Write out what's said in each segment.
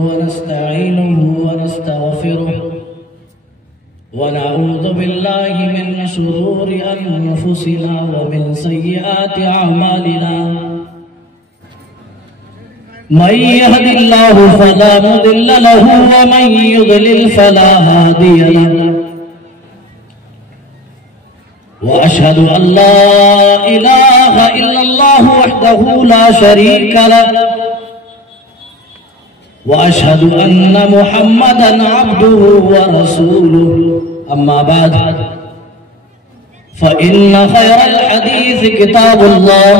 ونستعينه ونستغفره ونعوذ بالله من شرور أنفسنا ومن سيئات أعمالنا من يهد الله فلا مضل له ومن يضلل فلا هادي له وأشهد أن لا إله إلا الله وحده لا شريك له وأشهد أن محمدًا عبده ورسوله أما بعد فإن خير الحديث كتاب الله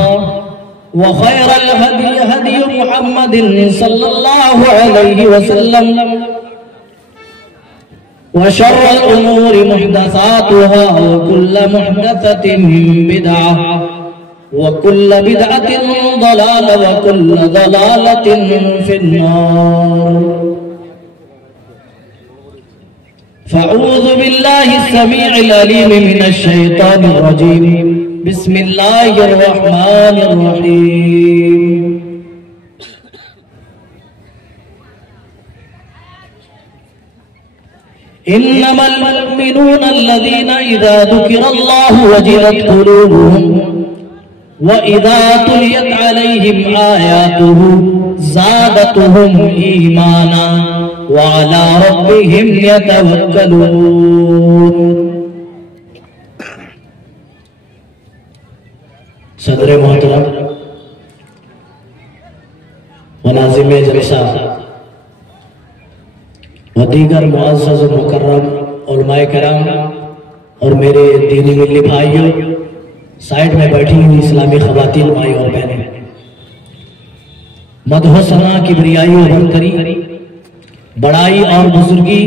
وخير الهدي هدي محمد صلى الله عليه وسلم وشر الأمور محدثاتها وكل محدثة بدعة وكل بدعة ضلالة وكل ضلالة في النار فأعوذ بالله السميع العليم من الشيطان الرجيم بسم الله الرحمن الرحيم إنما المؤمنون الذين إذا ذكر الله وجلت قلوبهم وَإِذَا تُلِيَتْ عَلَيْهِمْ آيَاتُهُ زَادَتْهُمْ إِيمَانًا وَعَلَى رَبِّهِمْ يَتَوَكَّلُونَ صدر محترم مناظم جلسہ و دیگر معزز و مکرم علماء کرام اور میرے دینی ملی بھائیوں، سائیڈ میں بیٹھی ہوئی اسلامی خواتین مائی اور بہنیں، مدح و ثنا کبریائی و برتری، بڑائی اور بزرگی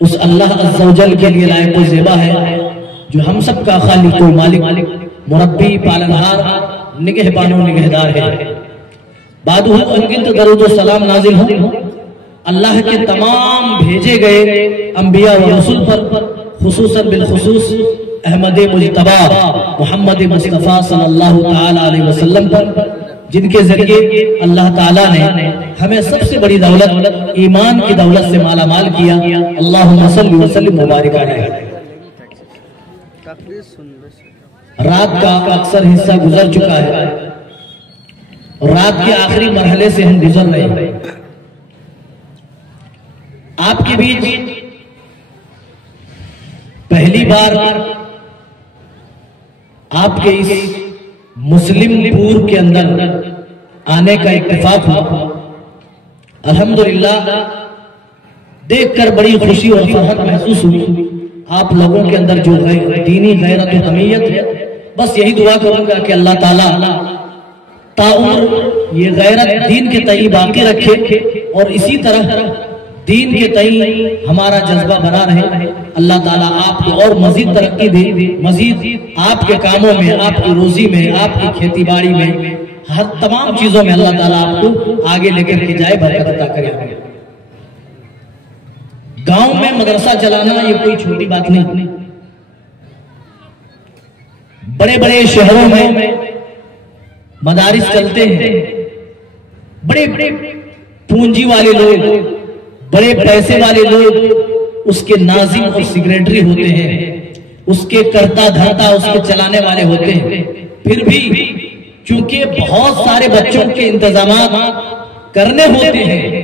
اس اللہ عز و جل کے لیے لائق و زیبا ہے جو ہم سب کا خالق و مالک، مربی، پالنہار، نگہبان و نگہدار ہے۔ بعد انگنت درود و سلام نازل ہوں اللہ کے تمام بھیجے گئے انبیاء و رسول پر، خصوصاً بالخصوص احمد مجتبی محمد مصطفیٰ صلی اللہ تعالیٰ علیہ وسلم پر، جن کے ذریعے اللہ تعالیٰ نے ہمیں سب سے بڑی دولت ایمان کی دولت سے مالا مال کیا۔ اللہم صلی وسلم مبارک علیہ۔ رات کا اکثر حصہ گزر چکا ہے اور رات کے آخری مرحلے سے ہم گزر رہے ہیں۔ آپ کے بیچ پہلی بار آپ کے اس مسلم پور کے اندر آنے کا اتفاق ہوا۔ الحمدللہ دیکھ کر بڑی خوشی اور فرحت محسوس ہوئی۔ آپ لوگوں کے اندر جو دینی غیرت و حمیت ہے، بس یہی دعا کروں گا کہ اللہ تعالیٰ تعاون یہ غیرت دین کے تئیں باقی رکھے اور اسی طرح دین کے تئیں ہمارا جذبہ بنا رہے۔ اللہ تعالیٰ آپ کو اور مزید ترقی دے، مزید آپ کے کاموں میں، آپ کی روزی میں، آپ کی کھیتی باڑی میں، ہر تمام چیزوں میں اللہ تعالیٰ آپ کو آگے لے کر کے جائے، برکت عطا کرے۔ گاؤں میں مدرسہ چلانا یہ کوئی چھوٹی بات نہیں۔ بڑے بڑے شہروں میں مدارس چلتے ہیں، بڑے بڑے پونجی والے لوگ، بڑے پیسے والے لوگ اس کے ناظم اور سیکریٹری ہوتے ہیں، اس کے کرتا دھرتا اس کے چلانے والے ہوتے ہیں۔ پھر بھی چونکہ بہت سارے بچوں کے انتظامات کرنے ہوتے ہیں،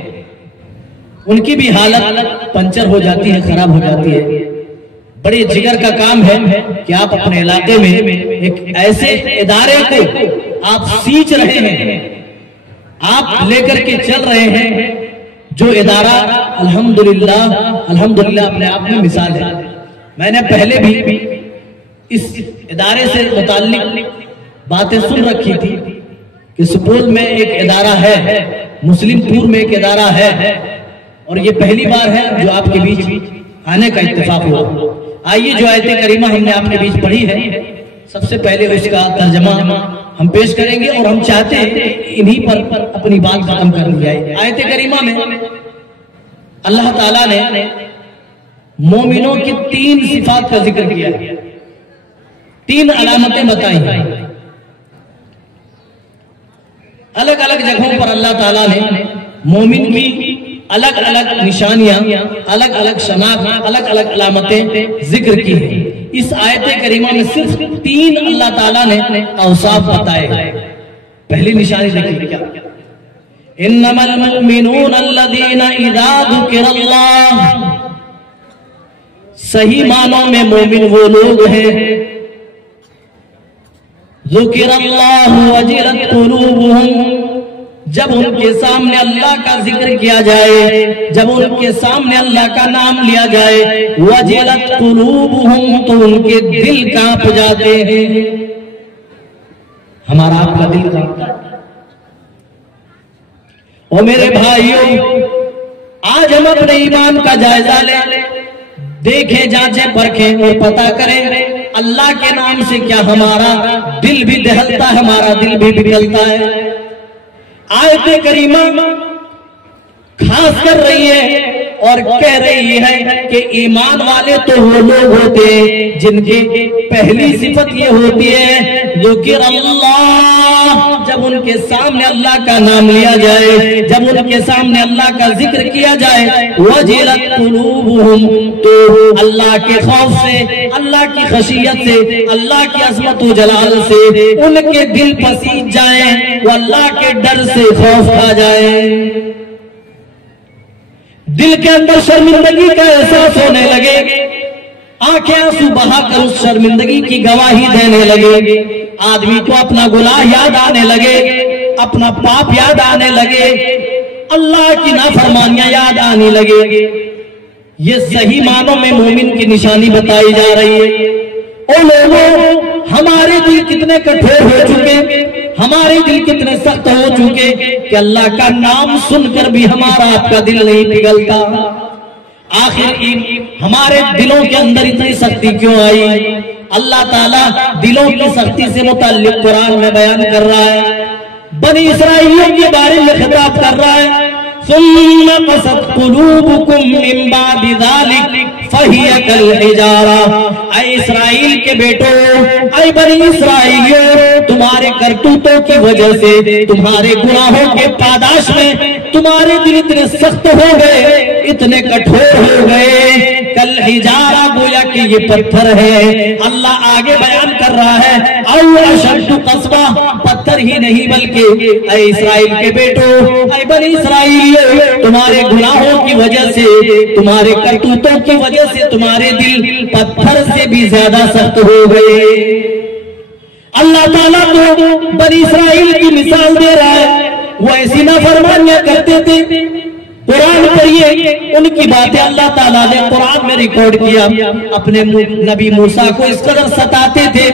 ان کی بھی حالت پنچر ہو جاتی ہے، خراب ہو جاتی ہے۔ بڑے جگر کا کام ہے کہ آپ اپنے علاقے میں ایک ایسے ادارے کو آپ سینچ رہے ہیں، آپ لے کر کے چل رہے ہیں، جو ادارہ الحمدللہ اپنے آپ میں مثال ہے۔ میں نے پہلے بھی اس ادارے سے متعلق باتیں سن رکھی تھی کہ سپول میں ایک ادارہ ہے، مسلم پور میں ایک ادارہ ہے، اور یہ پہلی بار ہے جو آپ کے بیچ آنے کا اتفاق ہوا۔ آئیے جو آیت کریمہ ہم نے آپ کے بیچ پڑھی ہے، سب سے پہلے اس کا ترجمہ ہم پیش کریں گے، اور ہم چاہتے ہیں انہی پر اپنی بات ختم کر دی جائے۔ آیت کریمہ میں اللہ تعالیٰ نے مومنوں کی 3 صفات کا ذکر کیا، 3 علامتیں بتائی ہیں۔ الگ الگ جگہوں پر اللہ تعالیٰ نے مومن کی الگ الگ نشانیاں، الگ الگ شناخت، الگ الگ علامتیں ذکر کی ہیں۔ اس آیت کریمہ میں صرف 3 اللہ تعالیٰ نے اوصاف بتائے۔ پہلی نشانی دیکھیں کیا؟ انما المؤمنون الذین اذا ذکر اللہ، صحیح معنوں میں مومن وہ لوگ ہیں ذکر اللہ وجلت قلوبہم، جب ان کے سامنے اللہ کا ذکر کیا جائے، جب ان کے سامنے اللہ کا نام لیا جائے، وجلت قلوبہم، تو ان کے دل کانپ جاتے ہیں۔ ہمارا آپ کا دل کانپتا ہے۔ اور میرے بھائیوں، آج ہم اپنے ایمان کا جائزہ لیں، دیکھیں، جانچیں، پرکھیں اور پتہ کریں اللہ کے نام سے کیا ہمارا دل بھی دہلتا ہے، ہمارا دل بھی پگھلتا ہے۔ آیت کریمہ خاص کر رہی ہے اور کہہ رہی ہے کہ ایمان والے تو وہ لوگ ہوتے ہیں جن کی پہلی صفت یہ ہوتی ہے ذکر اللہ، جب ان کے سامنے اللہ کا نام لیا جائے، جب ان کے سامنے اللہ کا ذکر کیا جائے، وجلت قلوبہم، تو اللہ کے خوف سے، اللہ کی خشیت سے، اللہ کی عظمت و جلال سے ان کے دل پسیج جائیں، وہ اللہ کے ڈر سے خوف کھا جائے، دل کے اندر شرمندگی کا احساس ہونے لگے، آنکھیں آنسو بہا کر اس شرمندگی کی گواہی دینے لگے، آدمی کو اپنا گناہ یاد آنے لگے، اپنا پاپ یاد آنے لگے، اللہ کی نافرمانیاں یاد آنے لگے۔ یہ صحیح معنوں میں مومن کی نشانی بتائی جا رہی ہے۔ او لوگوں، ہمارے دل کتنے کٹھور ہو چکے، ہمارے دل کتنے سخت ہو چکے کہ اللہ کا نام سن کر بھی ہمارا آپ کا دل نہیں پگھلتا۔ آخر ہمارے دلوں کے اندر اتنی سختی کیوں آئی؟ اللہ تعالیٰ دلوں کی سختی سے متعلق قرآن میں بیان کر رہا ہے، بنی اسرائیلیوں کے بارے میں خطاب کر رہا ہے۔ ثم قست قلوبكم من بعد ذلك فهي كالحجارة، اے اسرائیل کے بیٹو، اے بنی اسرائیلیوں، تمہارے کرتوتوں کی وجہ سے، تمہارے گناہوں کے پاداش میں تمہارے دل اتنے سخت ہو گئے، اتنے کٹھور ہو گئے، کالحجارہ، گویا کہ یہ پتھر ہے۔ اللہ آگے بیان کر رہا ہے او اشد قسوہ، پتھر ہی نہیں بلکہ اے اسرائیل کے بیٹو، اے بنی اسرائیل، تمہارے گناہوں کی وجہ سے، تمہارے کرتوتوں کی وجہ سے تمہارے دل پتھر سے بھی زیادہ سخت ہو گئے۔ اللہ تعالیٰ تو بنی اسرائیل کی مثال دے رہا ہے، وہ ایسی نافرمانیاں کرتے تھے، قرآن پڑھیے، ان کی باتیں اللہ تعالیٰ نے قرآن میں ریکارڈ کیا۔ اپنے نبی موسیٰ کو اس قدر ستاتے تھے،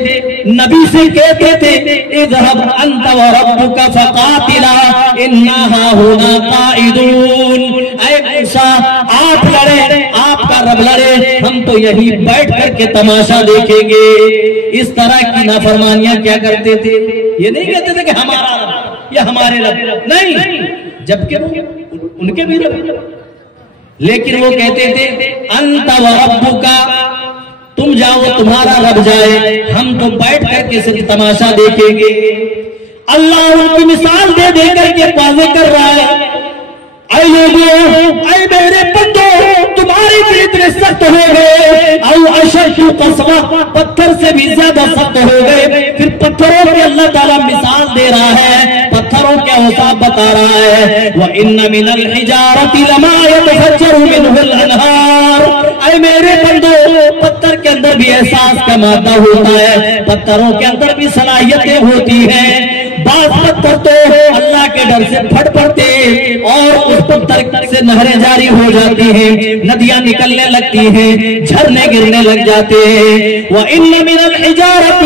نبی سے کہتے تھے اذهب انت وربك فقاتلا انا هاهنا قاعدون، اے موسیٰ آپ لڑے، آپ کا رب لڑے، ہم تو یہی بیٹھ کر کے تماشا دیکھیں گے۔ اس طرح کی نافرمانیاں کیا کرتے تھے؟ یہ نہیں کہتے تھے کہ ہمارا رب یا ہمارے رب، نہیں، جبکہ ان کے بھی رب، لیکن وہ کہتے تھے انت وربک، تم جاؤ تمہارا رب جائے، ہم تو بیٹھ کر کے صرف تماشا دیکھیں گے۔ اللہ ان کی مثال دے دے کر کے واضح کر رہا ہے، اے لوگوں، اے میرے بندو، تمہارے دل اتنے سخت ہو گئے، او اشد قسوہ، پتھر سے بھی زیادہ سخت ہو گئے۔ پھر پتھروں کے اللہ تعالیٰ مثال دے رہا ہے، پتھروں کے اوصاف بتا رہا ہے، وَإِنَّ مِنَ الْحِجَارَةِ لَمَا يَتَفَجَّرُ مِنْهُ الْأَنْهَارُ، اے میرے بندو، پتھر کے اندر بھی احساس کا مادہ ہوتا ہے، پتھروں کے اندر بھی صلاحیتیں ہوتی ہیں۔ بعض پتھر تو اللہ کے ڈر سے پھٹ پڑتے اور اس پتھر سے نہریں جاری ہو جاتی ہیں، ندیاں نکلنے لگتی ہیں، جھرنے گرنے لگ جاتے ہیں۔ وَإِنَّ مِنَ الْحِجَارَةِ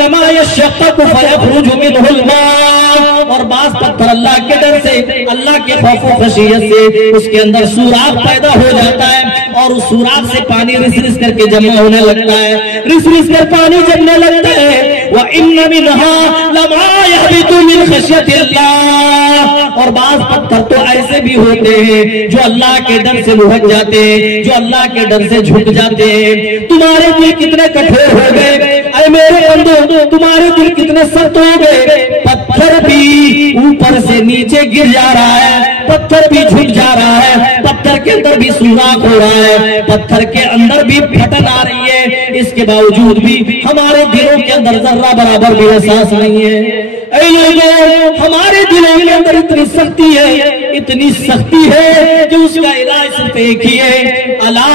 لَمَا يَشَّقَّقُ فَيَخْرُجُ مِنْهُ الْمَاءُ، اور بعض پتھر اللہ کے ڈر سے، اللہ کے خوف و خشیت سے اس کے اندر سوراخ پیدا ہو جاتا ہے اور اس سوراخ سے پانی رس رس کر کے جمع ہونے لگتا ہے، رس رس کر پانی جمنے لگتا ہے۔ وَإِنَّ مِنْهَا لَمَا يَهْبِطُ مِنْ خَشْيَةِ اللَّهِ، اور بعض پتھر تو ایسے بھی ہوتے ہیں جو اللہ کے ڈر سے لہک جاتے ہیں، جو اللہ کے ڈر سے جھک جاتے ہیں۔ تمہارے دل کتنے کٹھور ہو گئے، اے میرے بندو، تمہارے دل کتنے سخت ہو گئے، پتھر پتھر بھی اوپر سے نیچے گر جا رہا ہے، پتھر بھی جھک جا رہا ہے، پتھر کے اندر بھی سوراخ ہو رہا ہے، پتھر کے اندر بھی پھٹن آ رہی ہے، اس کے باوجود بھی ہمارے دلوں کے اندر ذرہ برابر بھی احساس نہیں ہے۔ اے لوگوں، ہمارے دلوں کے اندر اتنی سختی ہے کہ اس کا علاج صرف ایک ہی ہے، الا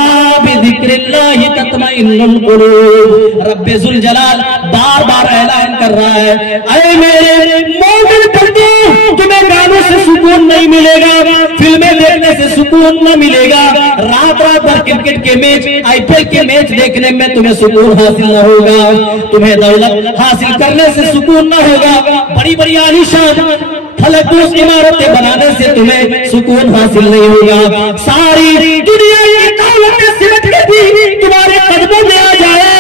بذکر اللہ تطمئن القلوب۔ رب ذوالجلال بار بار اعلان کر رہا ہے، اے میرے مومن بندو، تمہیں گانوں سے سکون نہیں ملے گا، فلمیں دیکھنے سے سکون نہ ملے گا، رات رات بھر کرکٹ کے میچ، آئی پی ایل کے میچ دیکھنے میں تمہیں سکون حاصل نہ ہوگا، تمہیں دولت حاصل کرنے سے سکون نہ ہوگا، بڑی بڑی عالیشان فلکدوس عمارتیں بنانے سے تمہیں سکون حاصل نہیں ہوگا، ساری دنیا کی دولتیں سمٹ کے بھی تمہارے قدموں میں آ جائے،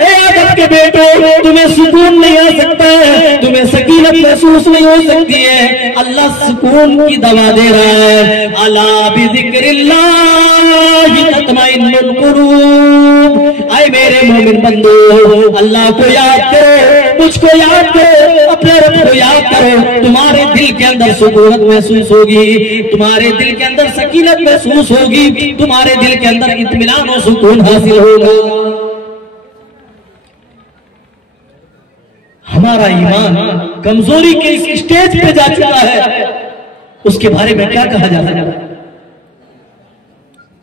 اے آدم کے بیٹو، تمہیں سکون نہیں آ سکتا ہے، تمہیں سکینت محسوس نہیں ہو سکتی ہے۔ اللہ سکون کی دوا دے رہا ہے، الا بذکر اللہ تطمئن القلوب۔ اے میرے مومن بندو، اللہ کو یاد کرو، مجھ کو یاد کرو، اپنے رب کو یاد کرو، تمہارے دل کے اندر سکونت محسوس ہوگی، تمہارے دل کے اندر سکینت محسوس ہوگی، تمہارے دل کے اندر اطمینان و سکون حاصل ہوگا۔ ہمارا ایمان کمزوری کے اس اسٹیج پہ جا چکا ہے، اس کے بارے میں کیا کہا جاتا ہے؟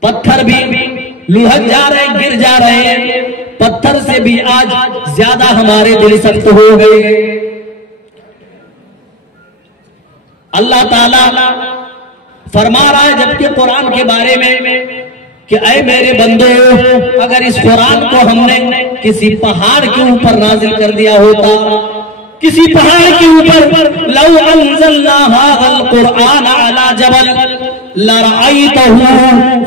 پتھر بھی لڑھک جا رہے ہیں، گر جا رہے ہیں، پتھر سے بھی آج زیادہ ہمارے دل سخت ہو گئے۔ اللہ تعالیٰ فرما رہا ہے جبکہ قرآن کے بارے میں کہ اے میرے بندو، اگر اس قرآن کو ہم نے کسی پہاڑ کے اوپر نازل کر دیا ہوتا، کسی پہاڑ کے اوپر، لو انزلنا هذا القرآن على جبل لرأيته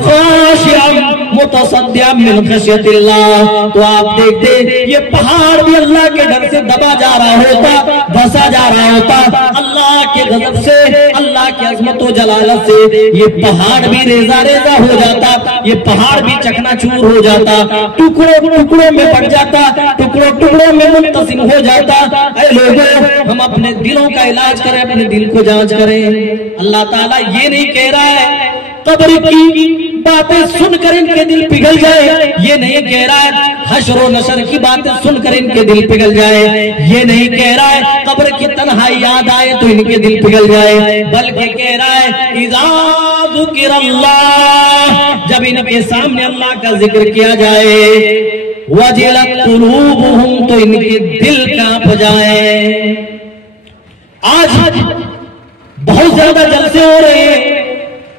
خاشعا متصدعا من خشیت اللہ، تو آپ دیکھتے یہ پہاڑ بھی اللہ کے ڈر سے دبا جا رہا ہوتا، دھسا جا رہا ہوتا، اللہ کے غضب سے، اللہ کی عظمت و جلالت سے یہ پہاڑ بھی ریزہ ریزہ ہو جاتا، یہ پہاڑ بھی چکنا چور ہو جاتا، ٹکڑوں ٹکڑوں میں بٹ جاتا، ٹکڑوں ٹکڑوں میں منقسم ہو جاتا۔ اے لوگوں، ہم اپنے دلوں کا علاج کریں، اپنے دل کو جانچ کریں۔ اللہ تعالیٰ یہ نہیں کہہ رہا ہے قبر کی باتیں سن کر ان کے دل پگھل جائے، یہ نہیں کہہ رہا ہے حشر و نشر کی باتیں سن کر ان کے دل پگھل جائے، یہ نہیں کہہ رہا ہے قبر کی تنہائی یاد آئے تو ان کے دل پگھل جائے، بلکہ کہہ رہا ہے اذا ذکر اللہ، جب ان کے سامنے اللہ کا ذکر کیا جائے، وجلت قلوبہم، تو ان کے دل کانپ جائیں۔ آج بہت زیادہ جلسے ہو رہے ہیں،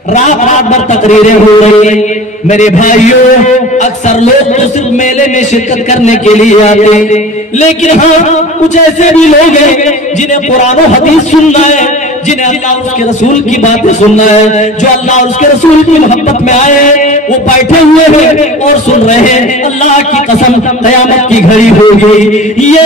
رات رات بھر تقریریں ہو رہی ہیں، میرے بھائیوں، اکثر لوگ تو صرف میلے میں شرکت کرنے کے لیے آتے ہیں، لیکن ہاں کچھ ایسے بھی لوگ ہیں جنہیں قرآن و حدیث سننا ہے، جنہیں اللہ اور اس کے رسول کی باتیں سننا ہے، جو اللہ اور اس کے رسول کی محبت میں آئے ہیں، وہ بیٹھے ہوئے ہیں اور سن رہے ہیں۔ اللہ کی قسم، قیامت کی گھڑی ہوگی، یہ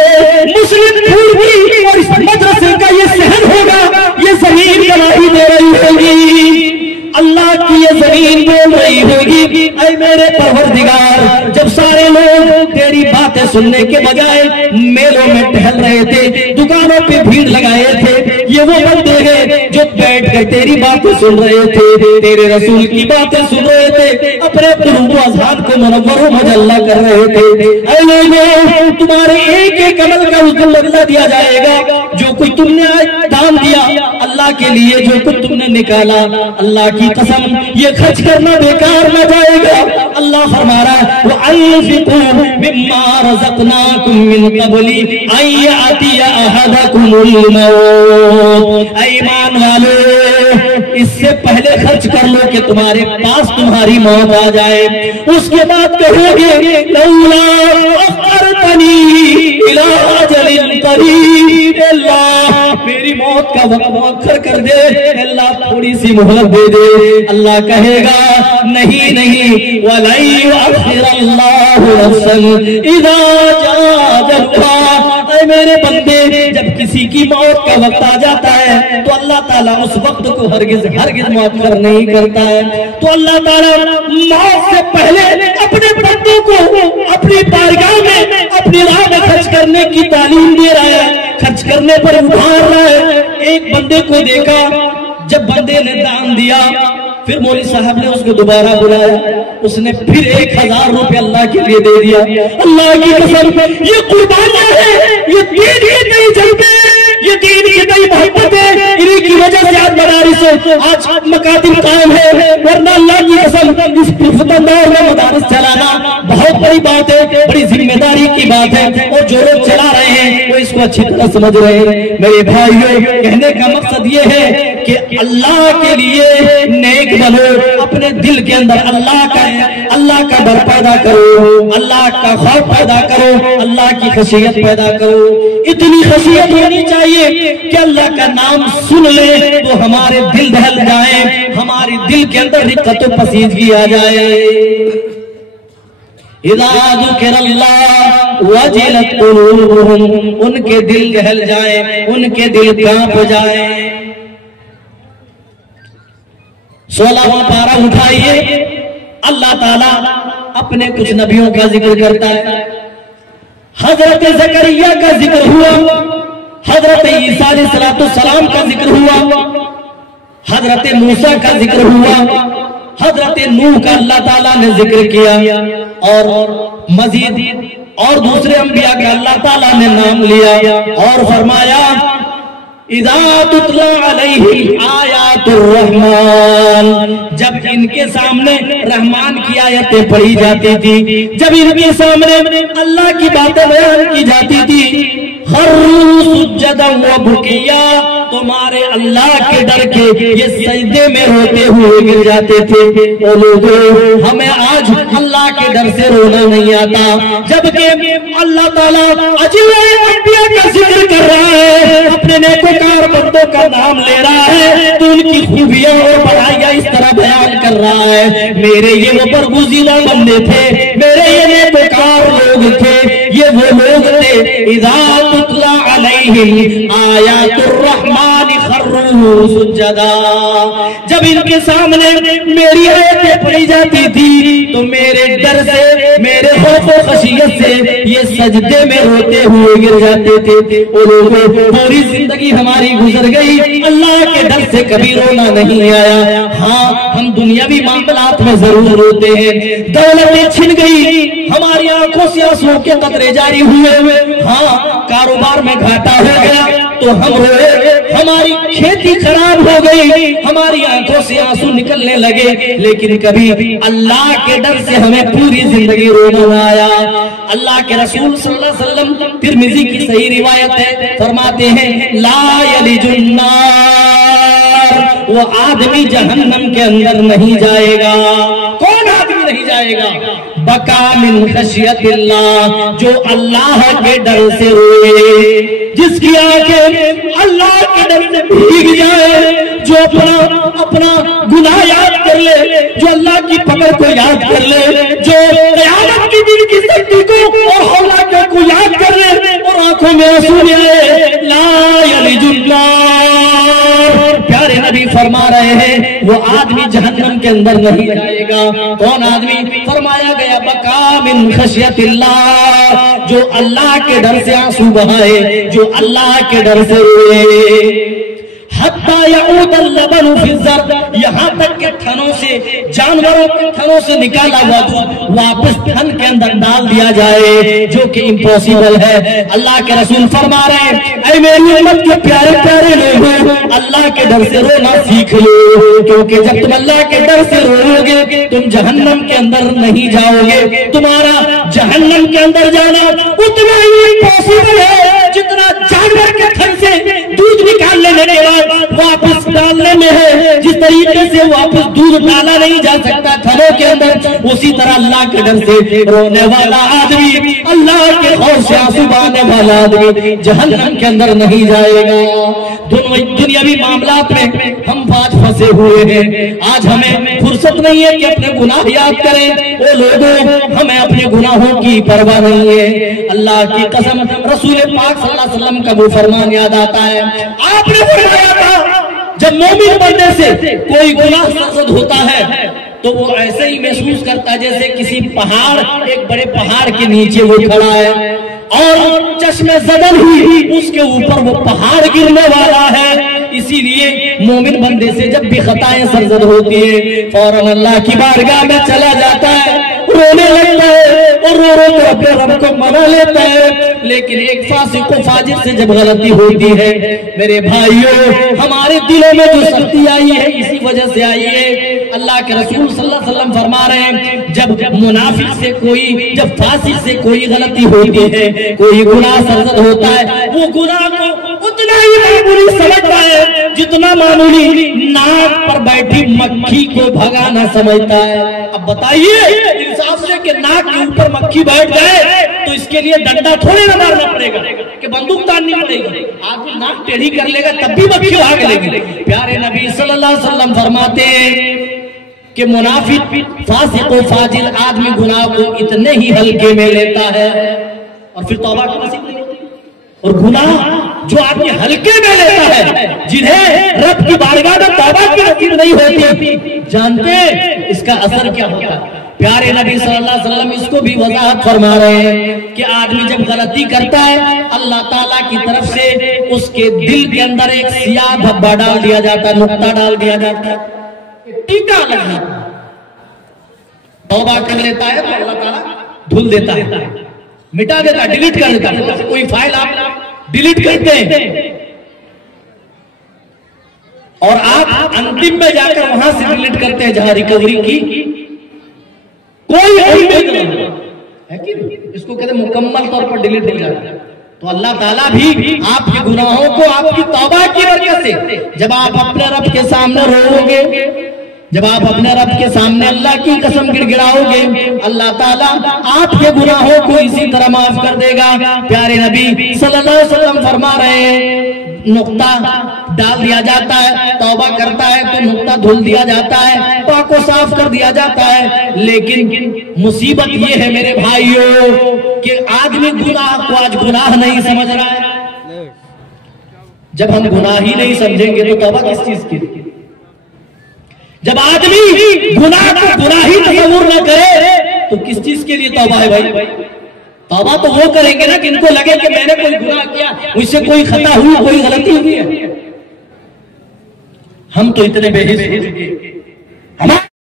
مسلم پھول کی اور اس مدرسے کا یہ صحن ہوگا، یہ زمین گواہی دے رہی ہوگی، اللہ کی یہ زمین بول رہی ہوگی، اے میرے پروردگار، جب سارے لوگ تیری باتیں سننے کے بجائے میلوں میں ٹہل رہے تھے، دکانوں پہ بھیڑ لگائے تھے، یہ وہ بندے ہیں جو بیٹھ کر تیری باتیں سن رہے تھے، تیرے رسول کی باتیں سن رہے تھے، اپنے قلوب و اذہان کو منور و مجلہ کر رہے تھے۔ اے لوگوں، تمہارے ایک ایک عمل کا اجر بدلہ دیا جائے گا، جو کوئی تم نے دان دیا اللہ کے لیے، جو کچھ تم نے نکالا اللہ کی قسم یہ خرچ کرنا بیکار نہ جائے گا۔ اللہ فرما رہا ہے وَأَنفِقُوا مِمَّا رَزَقْنَاكُم مِّن قَبْلِ أَن يَأْتِيَ أَحَدَكُمُ الْمَوْتُ، اے ایمان والو، اس سے پہلے خرچ کر لو کہ تمہارے پاس تمہاری موت آ جائے، اس کے بعد کہو گے لولا أخرتنی إِلَىٰ أَجَلٍ قَرِيبٍ، اللہ میری موت کا وقت مؤخر کر دے، اللہ تھوڑی سی مہلت دے دے۔ اللہ کہے گا نہیں نہیں، وَلَن يُؤَخِّرَ اللَّهُ نَفْسًا إِذَا جَاءَ أَجَلُهَا، اے میرے بندے، جب کسی کی موت کا وقت آ جاتا ہے تو اللہ تعالیٰ اس وقت کو ہرگز ہرگز مؤخر نہیں کرتا ہے۔ تو اللہ تعالیٰ موت سے پہلے اپنے بندوں کو اپنی بارگاہ میں اپنی راہ میں خرچ کرنے کی تعلیم دے رہا ہے، خرچ کرنے پر ابھار رہا ہے. ایک بندے کو دیکھا، جب بندے نے دان دیا پھر مولوی صاحب نے اس کو دوبارہ بلایا، اس نے پھر 1000 روپے اللہ کے لیے دے دیا. اللہ کی قسم یہ قربانیاں ہیں، یہ دین کے نئی جذبے، یہ دین کی نئی محبت ہے. انہی کی وجہ سے آج مدارس آج مکاتب قائم ہے، ورنہ اللہ کی قسم اس پرفتن دور میں مدارس چلانا بہت بڑی بات ہے، بڑی ذمہ داری کی بات ہے. اور جو لوگ چلا رہے ہیں وہ اس کو اچھی طرح سمجھ رہے ہیں. میرے بھائیوں، کہنے کا مقصد یہ ہے کہ اللہ کے لیے نیک بنو، اپنے دل کے اندر اللہ کا ڈر پیدا کرو، اللہ کا خوف پیدا کرو، اللہ کی خشیت پیدا کرو. اتنی خشیت ہونی چاہیے کہ اللہ کا نام سن لے تو ہمارے دل دہل جائے، ہمارے دل کے اندر رقت و پسیدگی آ جائے. اذا ذکر اللہ وجلت قلوبہم، ان کے دل دہل جائے، ان کے دل کانپ جائے. 16واں پارہ اٹھائیے. اللہ تعالیٰ اپنے کچھ نبیوں کا ذکر کرتا ہے. حضرت زکریا کا ذکر ہوا، حضرت عیسیٰ علیہ السلام کا ذکر ہوا، حضرت موسیٰ کا ذکر ہوا، حضرت نوح کا اللہ تعالیٰ نے ذکر کیا، اور مزید اور دوسرے انبیاء کا اللہ تعالیٰ نے نام لیا اور فرمایا اذا تتلا علیہ آیات الرحمن، جب ان کے سامنے رحمان کی آیتیں پڑھی جاتی تھی، جب ان کے سامنے اللہ کی باتیں بیان کی جاتی تھی، خروا سجدا وبکیا، تمہارے اللہ کے ڈر کے یہ سجدے میں روتے ہوئے گر جاتے تھے. او لوگوں، ہمیں آج اللہ کے ڈر سے رونا نہیں آتا، جبکہ اللہ تعالیٰ اجلے انبیاء کا ذکر کر رہا ہے، اپنے نیکوکار بندوں کا نام لے رہا ہے، تو ان کی خوبیاں اور بڑائیاں اس طرح بیان کر رہا ہے. میرے یہ وہ برگزیدہ بندے تھے، میرے یہ نیکوکار لوگ تھے، یہ وہ لوگ تھے اذا تتلا علیہم آیات الرحمن خروا سجدا، جب ان کے سامنے میری آیتیں پڑھی جاتی تھی تو میرے ڈر سے، میرے خوف و خشیت سے یہ سجدے میں روتے ہوئے گر جاتے تھے. اور لوگوں، پوری زندگی ہماری گزر گئی، اللہ کے ڈر سے کبھی رونا نہیں آیا. ہاں، ہم دنیاوی معاملات میں ضرور روتے ہیں، دولتیں چھن گئی، ہماری آنکھوں سے آنسو کے قطرے جاری ہوئے، ہاں کاروبار میں گھاٹا ہو گیا تو ہم روئے، ہماری کھیتی خراب ہو گئی، ہماری آنکھوں سے آنسو نکلنے لگے، لیکن کبھی اللہ کے ڈر سے ہمیں پوری زندگی رونا نہ آیا. اللہ کے رسول صلی اللہ علیہ وسلم، ترمذی کی صحیح روایت ہے، فرماتے ہیں لا یلج النار، وہ آدمی جہنم کے اندر نہیں جائے گا. کون آدمی نہیں جائے گا؟ بکا من خشیت اللہ، جو اللہ کے ڈر سے روئے، جس کی آنکھیں اللہ کے ڈر سے بھیگ جائے، جو اپنا گناہ یاد کر لے، جو اللہ کی پکڑ کو یاد کر لے، جو قیامت کی دن کی سختی کو اور ہولے کو یاد کر لے اور آنکھوں میں آنسو لے آئے، لا یلج النار. پیارے نبی فرما رہے ہیں وہ آدمی جہنم کے اندر نہیں جائے گا. کون آدمی؟ فرمایا گیا بکا من خشیت اللہ، جو اللہ کے ڈر سے آنسو بہائے، جو اللہ کے ڈر سے روئے. حتی یعود اللبن فی الزر، یہاں تک کہ تھنوں سے، جانوروں کے تھنوں سے نکالا ہوا دودھ واپس تھن کے اندر ڈال دیا جائے، جو کہ امپوسیبل ہے. اللہ کے رسول فرما رہے ہیں اے میری امت کے پیارے پیارے لوگوں، اللہ کے ڈر سے رونا سیکھ لو، کیونکہ جب تم اللہ کے ڈر سے رو گے تم جہنم کے اندر نہیں جاؤ گے. تمہارا جہنم کے اندر جانا اتنا ہی امپوسیبل ہے جتنا جانور کے تھن سے دودھ نکال لینے کے بعد واپس ڈالنے میں ہے. جس طریقے سے واپس دودھ ڈالا نہیں جا سکتا تھنوں کے اندر، اسی طرح اللہ کے ڈر سے رونے والا آدمی، اللہ کے خوف سے آنسو بہانے والا آدمی جہنم کے اندر نہیں جائے گا. دنیاوی معاملات میں ہم آج پھنسے ہوئے ہیں. آج ہمیں فرصت نہیں ہے کہ اپنے گناہ یاد کریں. وہ لوگوں، ہمیں اپنے گناہوں کی پرواہ نہیں ہے. اللہ کی قسم، رسول پاک صلی اللہ علیہ وسلم کا وہ فرمان یاد آتا ہے، آپ نے فرمایا تھا جب مومن بندے سے کوئی گناہ سرزد ہوتا ہے تو وہ ایسے ہی محسوس کرتا ہے جیسے کسی پہاڑ، ایک بڑے پہاڑ کے نیچے وہ کھڑا ہے. اور چشم زدن ہی اس کے اوپر وہ پہاڑ گرنے والا ہے. اسی لیے مومن بندے سے جب بھی خطائیں سرزد ہوتی ہے فوراً اللہ کی بارگاہ میں چلا جاتا ہے, رونے لگتا ہے اور رو رو کر اپنے رب کو منا لیتا ہے. لیکن ایک فاسق و فاجر سے جب غلطی ہوتی ہے میرے بھائیوں, ہمارے دلوں میں جو سختی آئی ہے اسی وجہ سے آئی ہے. اللہ کے رسول صلی اللہ علیہ وسلم فرما رہے ہیں جب منافق سے کوئی, جب فاسق سے کوئی غلطی ہوتی ہے, کوئی گناہ سرزد ہوتا ہے, وہ گناہ کو اتنا ہی معمولی سمجھتا ہے جتنا معمولی ناک پر بیٹھی مکھی کو بھگانا سمجھتا ہے. اب بتائیے انصاف سے کہ ناک کے اوپر مکھی بیٹھ جائے تو اس کے لیے ڈنڈا تھوڑے نہ مارنا پڑے گا کہ بندوق تاننی پڑے گی. آدمی ناک ٹیڑھی کر لے گا تب بھی مکھی بھاگ لے گی. پیارے نبی صلی اللہ علیہ وسلم فرماتے ہیں کہ منافق فاسق و فاجر آدمی گناہ کو اتنے ہی ہلکے میں لیتا ہے اور پھر توبہ کی نصیب نہیں ہوتی. اور گناہ جو آدمی ہلکے میں لیتا ہے, جنہیں رب کی بارگاہ میں توبہ کی نصیب نہیں ہوتی, جانتے اس کا اثر کیا ہوتا ہے؟ پیارے نبی صلی اللہ علیہ وسلم اس کو بھی وضاحت فرما رہے ہیں کہ آدمی جب غلطی کرتا ہے اللہ تعالیٰ کی طرف سے اس کے دل کے اندر ایک سیاہ دھبا ڈال دیا جاتا ہے, نقطہ ڈال دیا جاتا ہے, ٹیکا لگ جاتا ہے. توبہ کر لیتا ہے تو اللہ تعالیٰ دھل دیتا ہے, مٹا دیتا ہے, ڈیلیٹ کر دیتا ہے. کوئی فائل آپ ڈیلیٹ کرتے ہیں اور آپ انتم میں جا کر وہاں سے ڈیلیٹ کرتے ہیں جہاں ریکوری کی کوئی امید نہیں ہے کہ اس کو کہتے ہیں مکمل طور پر ڈیلیٹ ہو جاتا ہے. تو اللہ تعالیٰ بھی آپ کے گناہوں کو آپ کی توبہ کی برکت سے جب آپ اپنے رب کے سامنے رو گے, جب آپ اپنے رب کے سامنے اللہ کی قسم گڑ گڑاؤ گے, اللہ تعالیٰ آپ کے گناہوں کو اسی طرح معاف کر دے گا. پیارے نبی صلی اللہ علیہ وسلم فرما رہے ہیں نقطہ ڈال دیا جاتا ہے, توبہ کرتا ہے تو نقطہ دھل دیا جاتا ہے, پاک و صاف کر دیا جاتا ہے. لیکن مصیبت یہ ہے میرے بھائیوں کہ آدمی گناہ کو آج گناہ نہیں سمجھ رہا ہے. جب ہم گناہ ہی نہیں سمجھیں گے تو توبہ کس چیز کی؟ جب آدمی گناہ کو گناہ ہی تصور نہ کرے تو کس چیز کے لیے توبہ ہے بھائی؟ توبہ تو وہ کریں گے نا کہ ان کو لگے کہ میں نے کوئی گناہ کیا, مجھ سے کوئی خطا ہوئی, کوئی غلطی ہوئی ہے. ہم تو اتنے بے حس ہو چکے